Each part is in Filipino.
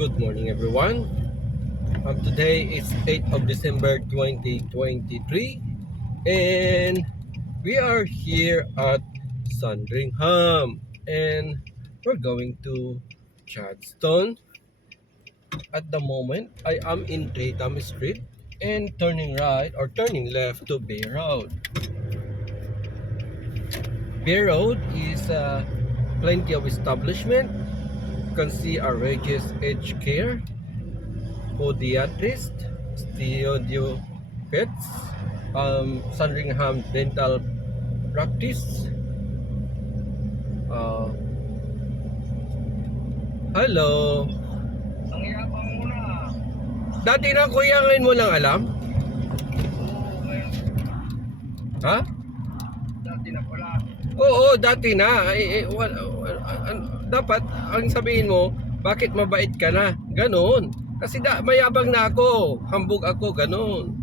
Good morning, everyone. Today is 8th of December 2023, and we are here at Sandringham, and we're going to Chadstone. At the moment, I am in Tatum Street and turning right or turning left to Bay Road. Bay Road is plenty of establishment. You can see our Regis Edge Care, podiatrist, studio pets, Sandringham dental practice. Uh, Hello. Ang yabang mo na. Dati na kuya, ngayon mo lang alam? Oo, ngayon. Ha? Dati na pala. Oo, dati na. Dapat, ang sabihin mo, bakit mabait ka na? Ganon. Kasi mayabang na ako. Hambog ako, ganon.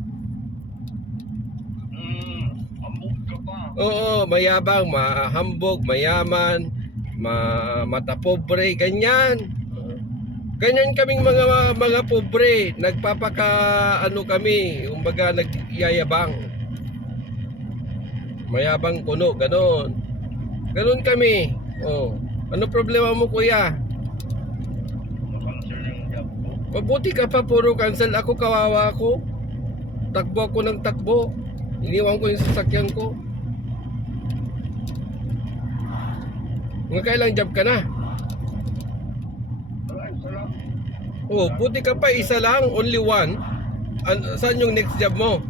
Ambog ka pa. Oo, mayabang, mahambog, mayaman, matapobre, ganyan. Ganyan kaming mga pobre, nagpapaka ano kami, kumbaga nagyayabang. Mayabang kuno, ganon. Ganon kami. Oh. Ano problema mo, kuya? Makansel yung job ko. Mabuti ka pa, puro cancel ako, kawawa ako. Takbo ako ng takbo. Iniwan ko yung sasakyan ko. Mga kailang job ka na? Wala, isa lang. Oh, buti ka pa, isa lang, only one. Saan yung next job mo?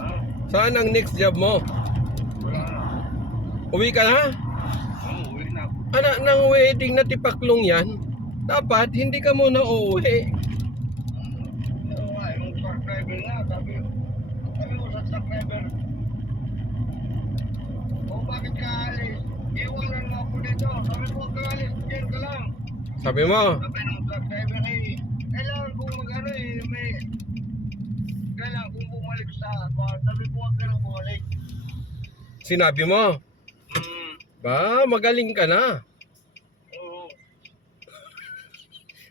Ha? Saan ang next job mo? Wala na. Uwi ka na? Uwi na ako. Anak ng wedding na tipaklong yan, dapat hindi ka muna uuwi. Oo nga, yung truck driver nga, sabi mo sa truck driver, bakit ka alis? Iwanan mo ako dito. Sabi ko, huwag ka alis, diyan ka lang. Sabi mo, Sabi ng truck driver, kailangan kong mag-ano kailangan kong bumalik sa bar. Sabi ko, huwag ka nang bumalik. sinabi mo, ba, magaling ka na. Oo.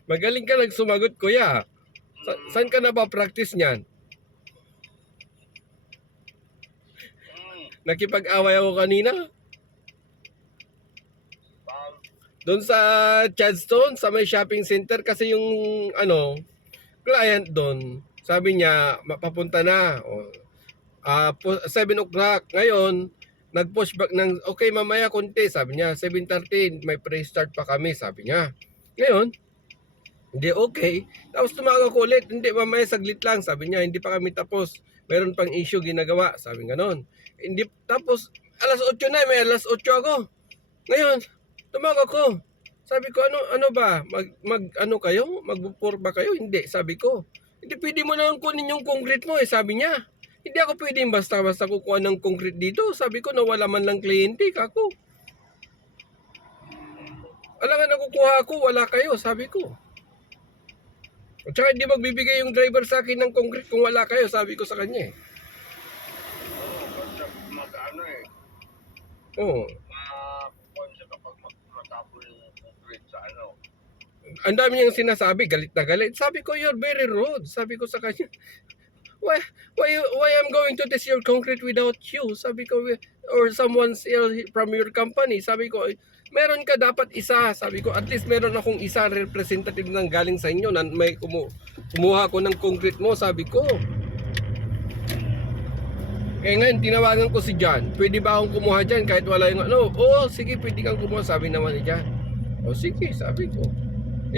Magaling ka nagsumagot, kuya. Saan ka na ba practice niyan? Nakipag-away ako kanina. Doon sa Chadstone, sa may shopping center, kasi yung client doon, sabi niya, mapapunta na. 7 o'clock. Ngayon, nag-push back ng, okay, mamaya konti. Sabi niya, 7:30, may pre-start pa kami, sabi niya. Ngayon, hindi okay. Tapos tumawag ako ulit, hindi, mamaya saglit lang. Sabi niya, hindi pa kami tapos. Meron pang issue ginagawa. Sabi nga noon. Hindi, tapos, alas 8 na, may alas 8 ako. Ngayon, tumawag ako. Sabi ko, ano ba? Ano kayo? Magbupor ba kayo? Hindi, sabi ko. Hindi pwede mo nang kunin yung concrete mo, sabi niya. Hindi ako pwedeng basta-basta kukuha ng concrete dito. Sabi ko, nawala man lang kliyente, kako. Alangan nakukuha ako, wala kayo, sabi ko. At saka hindi magbibigay yung driver sa akin ng concrete kung wala kayo, sabi ko sa kanya. Oo, basta mag-ano Oo. ma-point siya kapag matapon yung concrete sa ano. Ang dami niyang sinasabi, galit na galit. Sabi ko, you're very rude. Sabi ko sa kanya, why I'm going to test your concrete without you? Sabi ko, or someone else from your company. Sabi ko, meron ka dapat isa. Sabi ko, at least meron akong isa representative ng galing sa inyo na may kumuha ko ng concrete mo. Sabi ko. Kaya ngayon, tinawagan ko si John. Pwede ba akong kumuha dyan kahit wala yung ano? Oo, sige, pwede kang kumuha. Sabi naman ni John. O sige, sabi ko.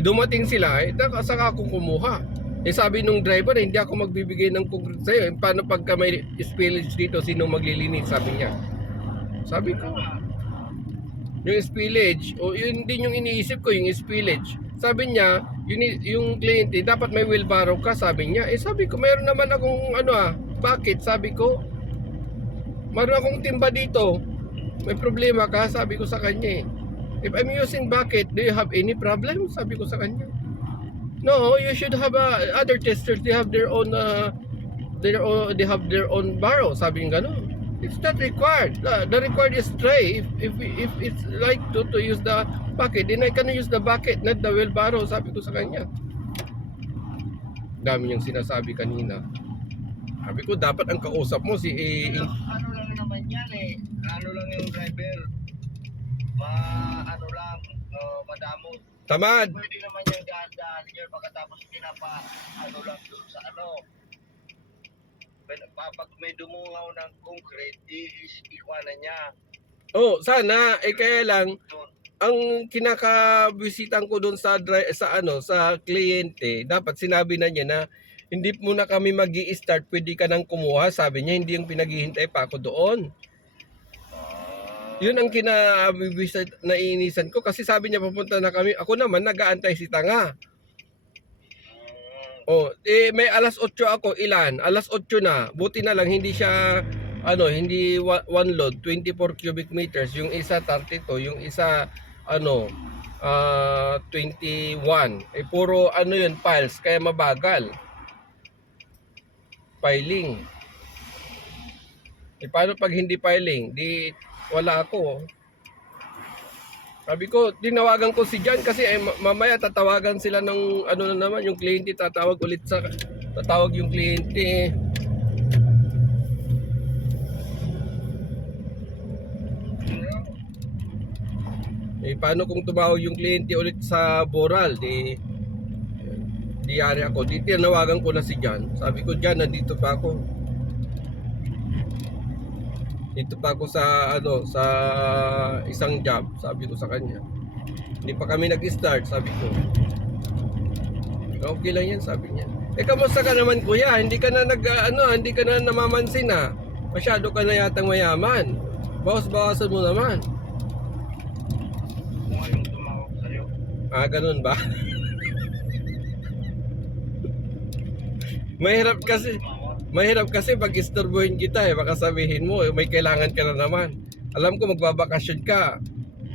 Dumating sila, saka ako kumuha. Sabi nung driver, hindi ako magbibigay ng concrete sa'yo. Paano pagka may spillage dito, sino maglilinis? Sabi niya. Sabi ko, yung spillage, o yun din yung iniisip ko, yung spillage. Sabi niya, yung kliyente, dapat may wheelbarrow ka, sabi niya. Sabi ko, mayroon naman akong bakit? Sabi ko, mayroon akong timba dito. May problema ka? Sabi ko sa kanya. If I'm using bucket, do you have any problem? Sabi ko sa kanya. No, you should have other testers. They have their own they have their own barrow. Sabi ng gano'n. It's not required. The required is tray. If it's like to use the bucket, then I can use the bucket, not the wheelbarrow, sabi ko sa kanya. Dami niyang sinasabi kanina. Sabi ko, dapat ang kausap mo si Ano lang naman yan eh. Ano lang yung driver. Ano lang, madamot. Tamad. Pwede naman yung daan-daan niya pagkatapos ano lang doon sa ano. Pag may dumungaw ng concrete, ikwanan niya. Oh, sana kaya lang Doon. ang kinakabisitan ko doon sa sa kliyente, dapat sinabi na niya na hindi muna kami magi-start, pwede ka nang kumuha, sabi niya, hindi yung pinaghihintay pa ako doon. Yun ang kinabibisit na inisan ko kasi sabi niya papunta na kami. Ako naman nag-aantay si Tanga. Oh, may alas 8 ako, ilan? Alas 8 na. Buti na lang hindi siya hindi one load, 24 cubic meters. Yung isa 32, yung isa 21. Puro yun, piles, kaya mabagal. Piling. Paano pag hindi piling? Di wala ako. Sabi ko, tinawagan ko si John kasi mamaya tatawagan sila ng na naman, yung kliyente tatawag yung kliyente. Paano kung tumawag yung kliyente ulit sa Boral? Diyari ako. Tinawagan ko na si John. Sabi ko, John, nandito pa ako. Dito pa ako sa sa isang job, sabi ko sa kanya. Hindi pa kami nag-start, sabi ko. Okay lang yan, sabi niya. Kamusta ka naman kuya? Hindi ka na hindi ka na namamansin na. Masyado ka na yatang mayaman. Bawas-bawasan mo naman. Kung anong tumawag sa'yo. Ganun ba? Mahirap kasi pag istorbohin kita baka sabihin mo may kailangan ka na naman. Alam ko magbabakasyon ka.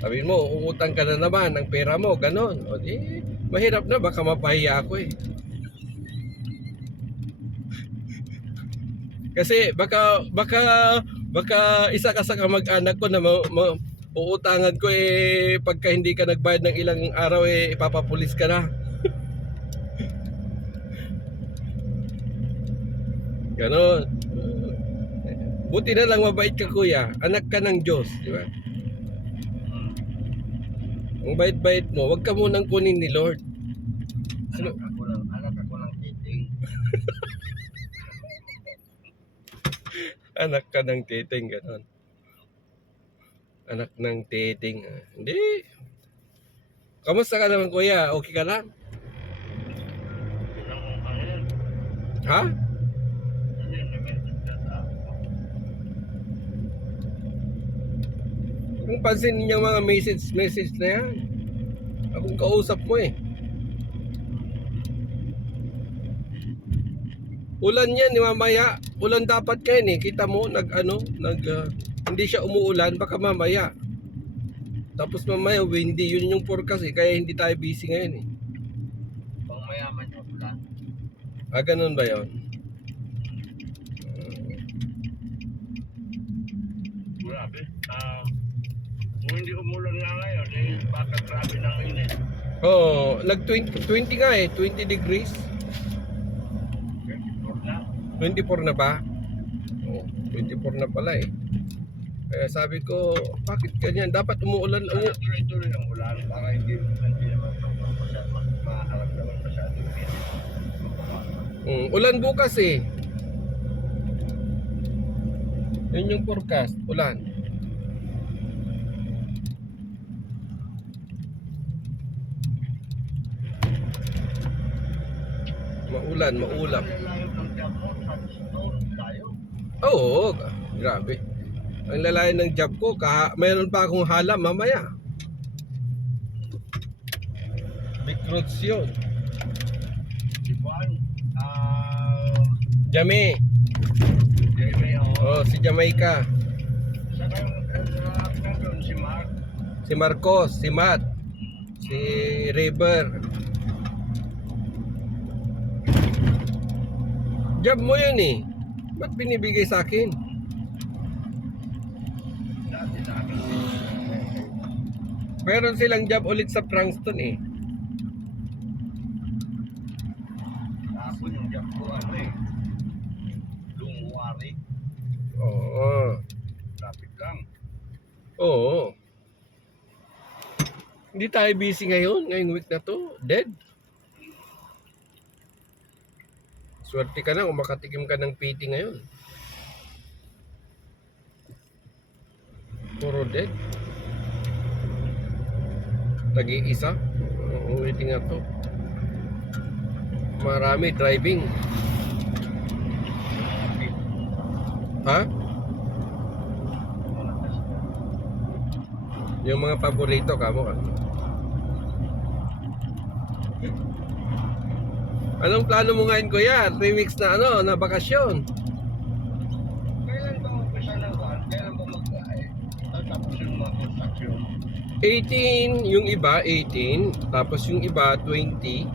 Sabihin mo uutang ka na naman ng pera mo, ganon. O di, mahirap na, baka mapahiya ako Kasi baka isa ka sa kamag-anak ko na uutangan ko pagka hindi ka nagbayad ng ilang araw ipapapulis ka na. Ganon. Buti na lang mabait ka kuya. Anak ka ng Diyos, di ba? Ang bait-bait mo, wag ka munang kunin ni Lord. Anak ako ng titing. Anak ka ng titing, ganon. Anak ng titing. Hindi. Kamusta ka naman kuya? Okay ka lang? Ha? Kung pansin niyo mga message na yan. Akong kausap mo Ulan yan mamaya. Ulan dapat kayo kita mo hindi siya umuulan baka mamaya. Tapos mamaya windy, yun yung forecast kaya hindi tayo busy ngayon Pang mayaman yung ulan. Ganun ba yun? Grabe. Kung hindi umulan nga ngayon, baka grabe ng init. Nag-20 nga 20 degrees. 24 na ba? 24 na pala Kaya sabi ko, bakit ganyan? Dapat umuulan. Tuloy-tuloy ang ulan para hindi naman maharap naman masyado. Ulan bukas Yun yung forecast, ulan. Maulap. Oo, grabe. Ang lalayo ng job ko, mayroon pa akong halam mamaya. Big roads yun. Jame. Si Jamaica. Si Marcos, si Matt, si River. Job mo yun Ba't binibigay sa akin? Meron silang job ulit sa Frankston eh. Tapos yung job ko ano eh. Lumuwari. Oo. Lapit lang. Oo. Hindi tayo busy ngayon. Ngayong week na to. Dead. Swerte ka na kung makatikim ka ng PT ngayon. Puro dead. Tagi-isa. Waiting nga to. Marami driving. Ha? Yung mga paborito ka mo. Anong plano mo ngayon, kuya? 3 weeks na na bakasyon. Kailan ba umpisa ng buwan? Kailan ba tapos yung mga construction? 18, yung iba 18, tapos yung iba 20.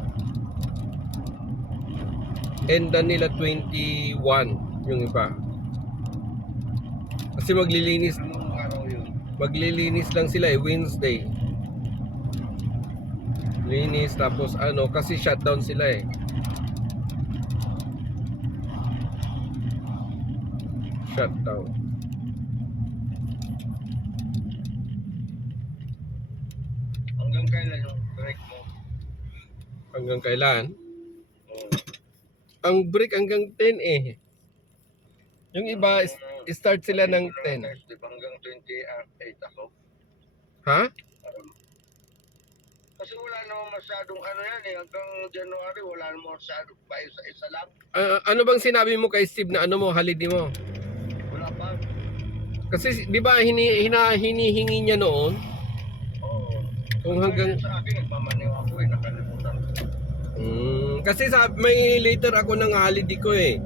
Endan nila 21 yung iba. Kasi Anong araw yun? maglilinis lang sila Wednesday. Linis tapos kasi shutdown sila eh. Shutdown. Hanggang kailan yung break mo? Hanggang kailan? Oo. Ang break hanggang 10 eh. Yung iba start sila ng 10. Hanggang 28 ako. Ha? Kasi wala naman masyadong ano yan eh. Hanggang January wala naman masyadong pa isa lang. Ano bang sinabi mo kay Steve na holiday mo? Wala pa. Kasi 'di ba hinihingi niya noon Oo. kung hanggang Sa akin, nagmamaniw ako eh. Nakalimutan ko. kasi may later ako ng holiday ko eh.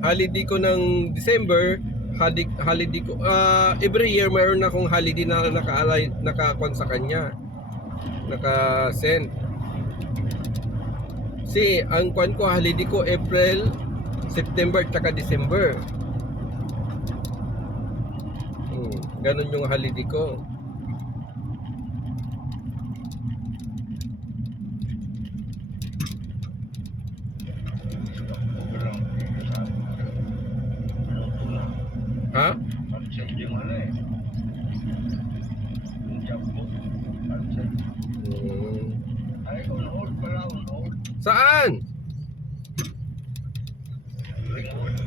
Holiday ko ng December, holiday ko every year mayroon akong holiday na naka-align sa kanya. Naka-send. Si ang kwan ko holiday ko April, September at December. Ganun yung holiday ko. Ha? Cancel yung ano eh. Yung job ko. Cancel. Ay, on hold pala, on hold. Saan? Ringwood.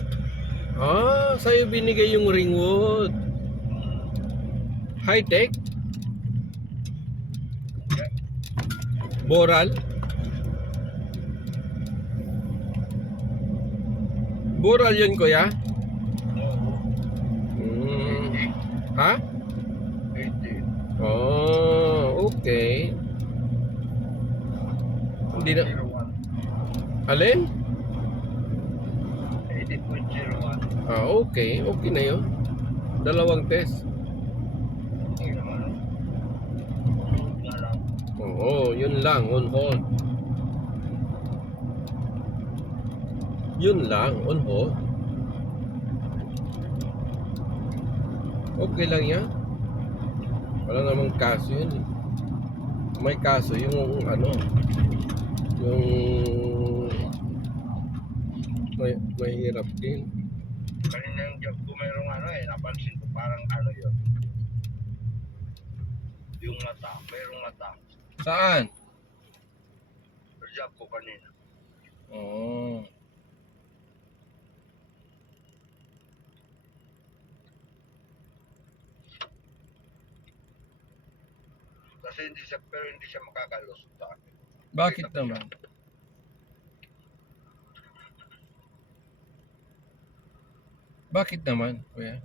Sa'yo binigay yung Ringwood. High-tech? Boral? Boral yun, kuya? Oo. Ha? 80. Okay. Hindi na. 80.01. Alin? 80.01. Okay. Okay na yun. Dalawang test. Okay naman. Hold na lang. Yun lang. On hold. Yun lang. On hold. Okay lang yan. Wala namang kaso yun eh. May kaso yung yung mahirap din. Kanina yung job ko mayroong napansin ko parang yun. Yung mata, mayroong mata. Saan? Sa job ko kanina. Kasi hindi siya makakalusot sa akin. Bakit naman? Bakit naman, kuya?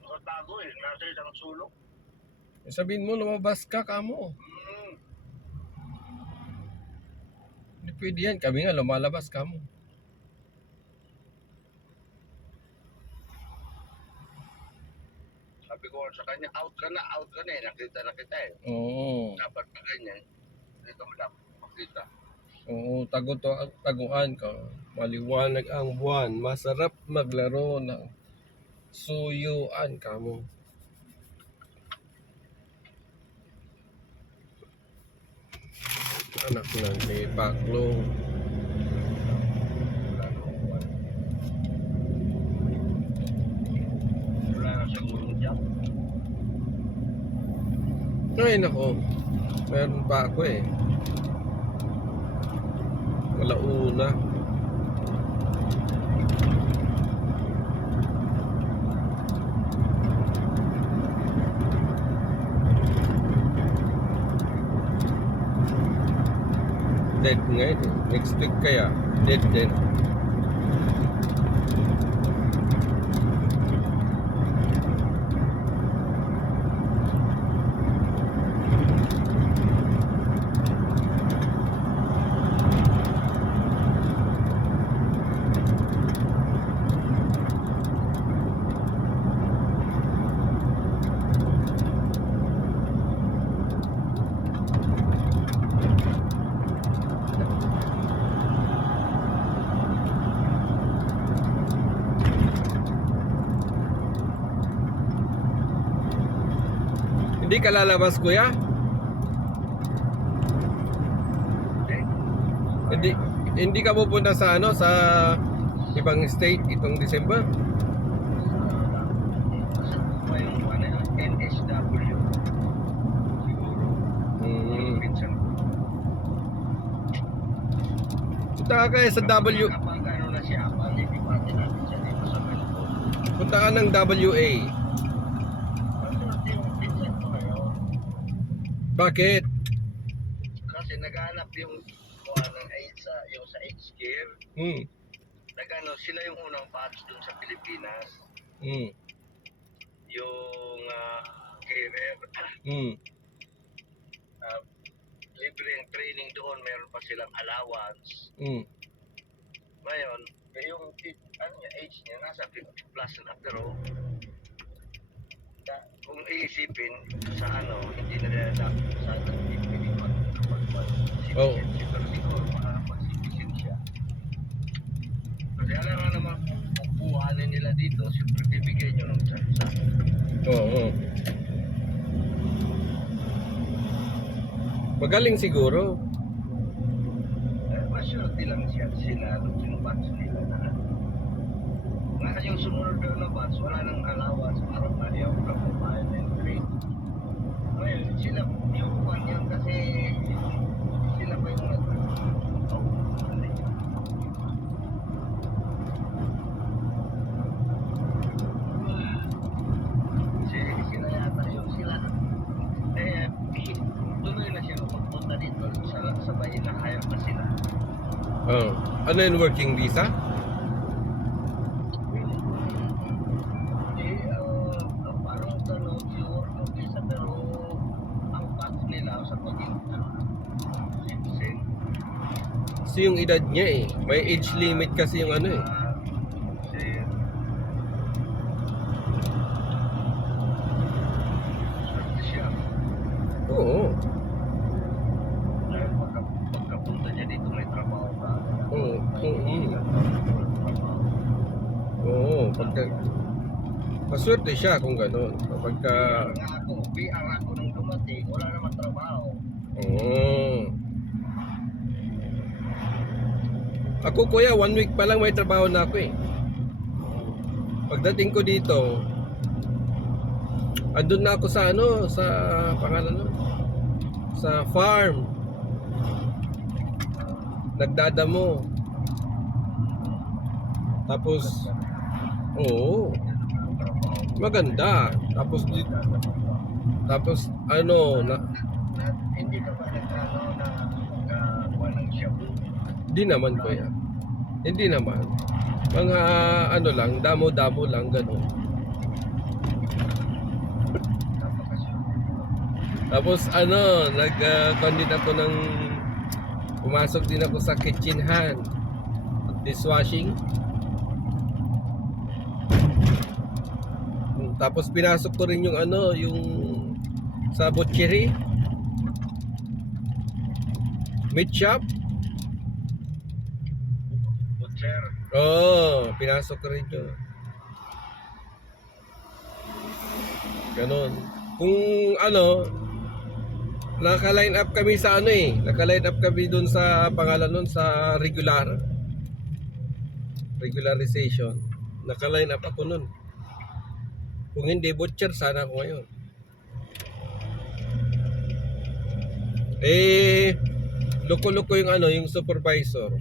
Nakatago nasa isang sulok. Sabihin mo, lumabas ka kamo. Hindi pwede yan. Kami nga, lumalabas kamo. Sabi ko sa kanya, out ka na eh. Nakita na kita eh. Oo. Dapat na ganyan. Dito mo dapat makita. Oo, taguan ka. Maliwanag ang buwan. Masarap maglaro ng suyuan ka mo. Anak ng may baklong. Wala na siguro job. Ay, nako. Meron pa ako eh. Wala una. Dead ngayon eh. Next week kaya. Dead din. Hindi ka lalabas, kuya? Hindi ka pupunta sa ano, sa ibang state itong December? May NSW. Siguro. Minsan. Punta ka kaya sa W. Kapag ano na siya, hindi pa natin siya dito sa Melbourne. Punta ka ng WA. Bakit? Kasi naghanap yung kuha ng yung sa H-Care. Nagano sila yung unang batch dun sa Pilipinas. Yung carer. Libreng training doon, meron pa silang allowance. Ngayon, yung ano niya, age niya nasa 50 plus na, pero kung iisipin sa ano, hindi na nila dapat sa hindi mag-citizenship, pero siguro makapag-citizen siya. Kasi alam nga naman, kukuhanin nila dito, siyempre bibigay nyo ng chance. Oo. Magaling siguro. Masyurti lang siya sila nung sinubatch nila na nga yung sumunod na batch, wala nang allowance para mariyaw ka mobile and grade. Well, sila yung one yan kasi sila pa yung sila yata yung sila tuloy na siya magpunta dito sa bayan na kaya pa sila. Ano yung working visa? Parang gano'n siguro yung visa, pero ang path nila sa pagiging citizen. Kasi yung edad niya eh. May age limit kasi yung ano eh. Swerte siya. Oo. Dahil pagkapunta niya dito may trabaho ka. Oo. Trabaho. Oo. Maswerte siya kung gano'n. Kapagka... Nga ako, PR ako nung dumating, wala naman trabaho. Oo. Ako kuya, 1 week pa lang may trabaho na ako eh. Pagdating ko dito, andun na ako sa ano, sa pangalan nun, sa farm. Nagdadamo. Tapos, oo, maganda. Tapos ano, Hindi ka ba nagkakuha ng shabu? di naman kuya. Hindi naman. Mga ano lang, damo-damo lang, gano'n. Tapos ano, nag-condit ako ng pumasok din ako sa kitchen hand, dishwashing. Tapos pinasok ko rin yung ano, yung sa butchery, meat shop. Butcher. Pinasok ko rin yun. Ganon. Kung ano, naka-line up kami sa ano eh. Naka-line up kami dun sa pangalan nun sa regularization. Naka-line up ako nun. Kung hindi butcher, sana ako ngayon. Loko-loko yung ano, yung supervisor.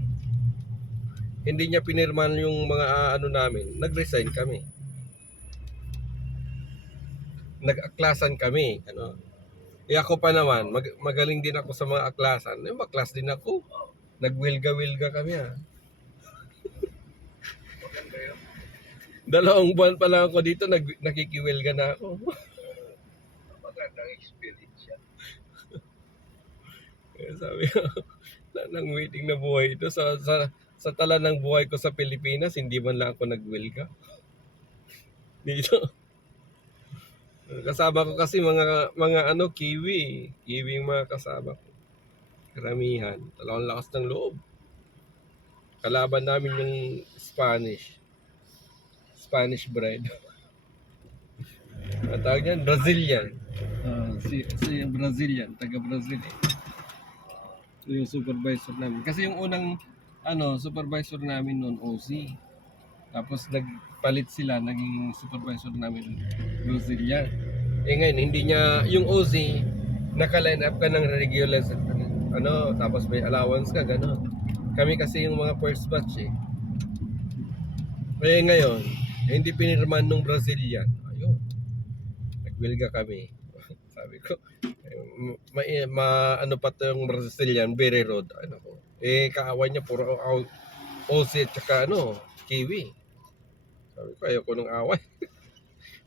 Hindi niya pinirman yung mga ano namin. Nag-resign kami. Nag-aklasan kami, ano. Ako pa naman, magaling din ako sa mga aklasan. Maklas din ako. Nagwilga-wilga kami Maganda yun. 2 buwan pa lang ako dito, nakikiwilga na ako. Magandang experience yan. Kaya sabi ko, nang waiting na buhay ito. Sa tala ng buhay ko sa Pilipinas, hindi man lang ako nagwilga. Dito. Kasama ko kasi mga ano, Kiwi yung mga kasama ko. Karamihan. Talagang lakas ng loob. Kalaban namin yung Spanish bride. Ang tawag niyan, Brazilian. Si Brazilian, taga Brazil eh. Ito yung supervisor namin. Kasi yung unang supervisor namin noon, OC. Tapos nagpalit sila, naging supervisor namin Brazilian. Ngayon, hindi niya, yung OC, naka-line up ka ng regular, tapos may allowance ka, gano'n. Kami kasi yung mga first batch eh. Ngayon, hindi pinirman nung Brazilian. Ayun, nagwilga kami. Sabi ko, ano pa to yung Brazilian, Berry Road. Ano ko. Kaaway niya, puro OC at saka Kiwi. Sabi ko, ayoko nung away.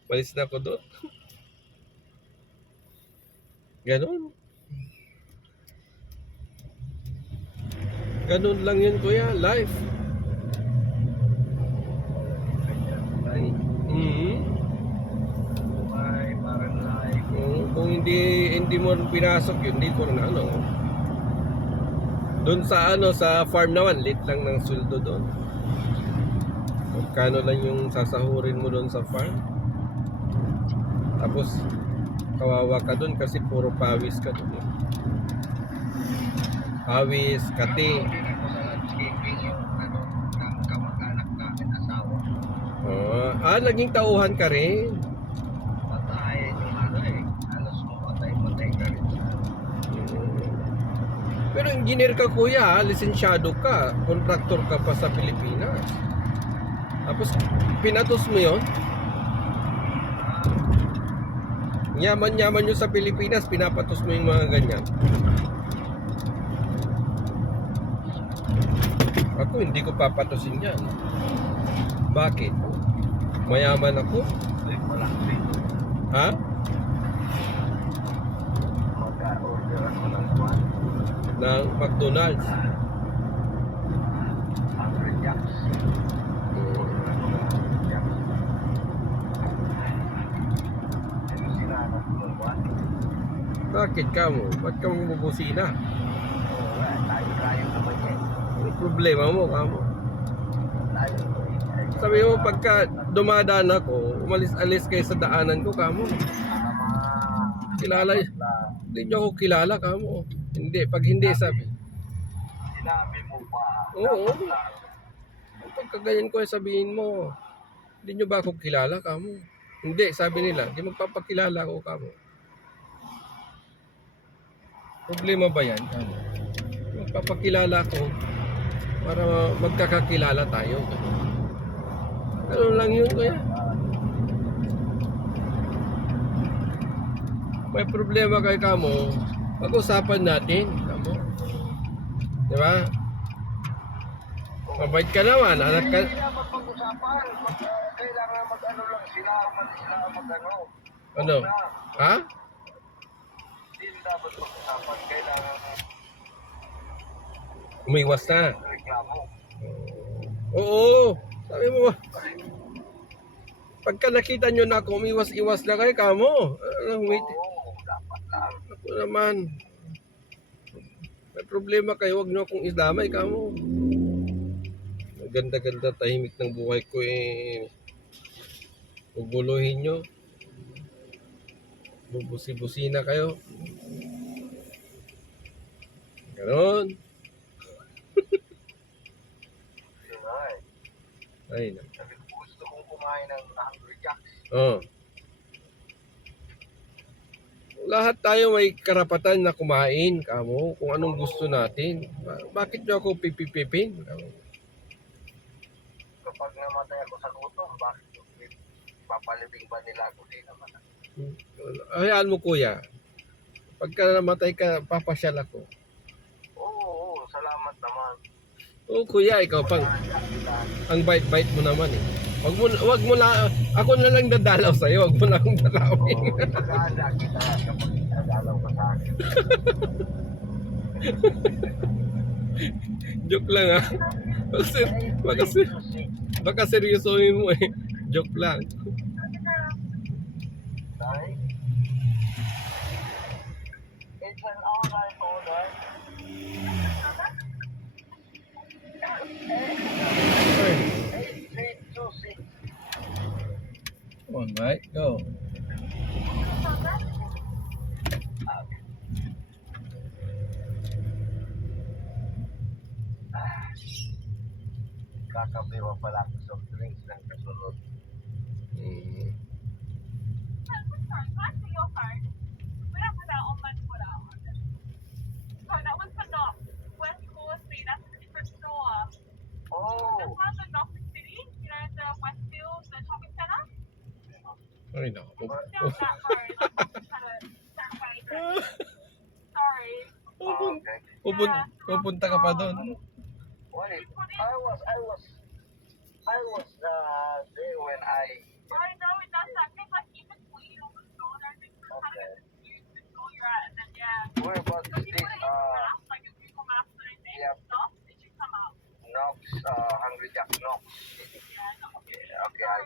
Malis na ako doon. Ganon. Ganon lang yun, kuya. Life. May parang like. Kung hindi mo pinasok yun, hindi ko na doon sa sa farm naman, lit lang ng sweldo doon. Magkano lang yung sasahurin mo doon sa farm. Tapos kawawa ka doon kasi puro pawis ka doon. Pawis, kati. Hindi na ako sa landscaping yung ng kamag-anak namin asawa. Naging tauhan ka rin. Patay yung halos patay ka rin. Pero engineer ka, kuya, lisensyado ka, contractor ka pa sa Pilipinas. Tapos pinatos mo yon. Yaman-yaman nyo sa Pilipinas, pinapatos mo yung mga ganyan. Ako hindi ko papatusin yan. Bakit? Mayaman ako? Wala dito. Ha? Mag-order ako ng kwan. Ng McDonald's. 100 yaks. Order ako ng 100 yaks. Ano sinanap mo ba? Bakit ka mo? Ba't ka mo bubusina? Tayo naman yan. Ano problema mo, kamo? Tayo. Sabi mo, pagka dumadaan ako, umalis-alis kayo sa daanan ko, kamo. Kilala, hindi nyo ako kilala, kamo. Hindi, pag hindi, sabi. Sinabi mo pa. Oo. Pagka ganyan ko, sabihin mo, hindi nyo ba ako kilala, kamo? Hindi, sabi nila, hindi magpapakilala ako, kamo. Problema ba yan, kamo? Magpapakilala ko para magkakakilala tayo. Ano lang yun, kuya. May problema kay kamo, pag-usapan natin, kamo. Di ba? Mabait ka naman, anak ka. Hindi na mapag-usapan. Kailangan mag-ano lang sila. Mag-ano. Ano? Ha? Hindi dapat pag-usapan. Kailangan Umiwas na. reklamo. Oo. Sabi mo, Pagka nakita nyo na ako, umiwas-iwas na kayo, kamo. Wait. Oo, dapat lang. Ako naman. May problema kayo, wag nyo akong isdamay, kamo. Ang ganda-ganda, tahimik ng buhay ko eh. Guguluhin nyo. Bubusi-busi na kayo. Ganon. Yun nga eh. Ay, na. Sabi ko, gusto kong kumain ng Hungry Jacks. Oh. Lahat tayo may karapatan na kumain, kamo, kung anong gusto natin. Bakit nyo ako pipipipin? Kapag namatay ako sa gutom, bakit papalibing ba nila ako? Di naman. Hayaan mo, kuya. Pagka namatay ka, papasyal ako. Oo, salamat naman. Oo, kuya, ikaw pang. Ang bait-bait mo naman eh. Wag mo na, ako na lang dadalaw sa'yo, wag mo na akong dalawin. Oo, nagkakala kita kapag nagalaw ka sa akin. Joke lang ah. Baka seryosohin mo eh. Joke lang. Sorry? It's an online order. Ay. 8326. Alright, go. Kakabiwa pala ako sa drinks ng kasunod. Mm. Oh, Ay, naku. okay. Pupunta ka pa doon. Well, I was there when I. Okay. Where about this? Yeah, Knox, Hungry Jack Knox. Okay, okay, I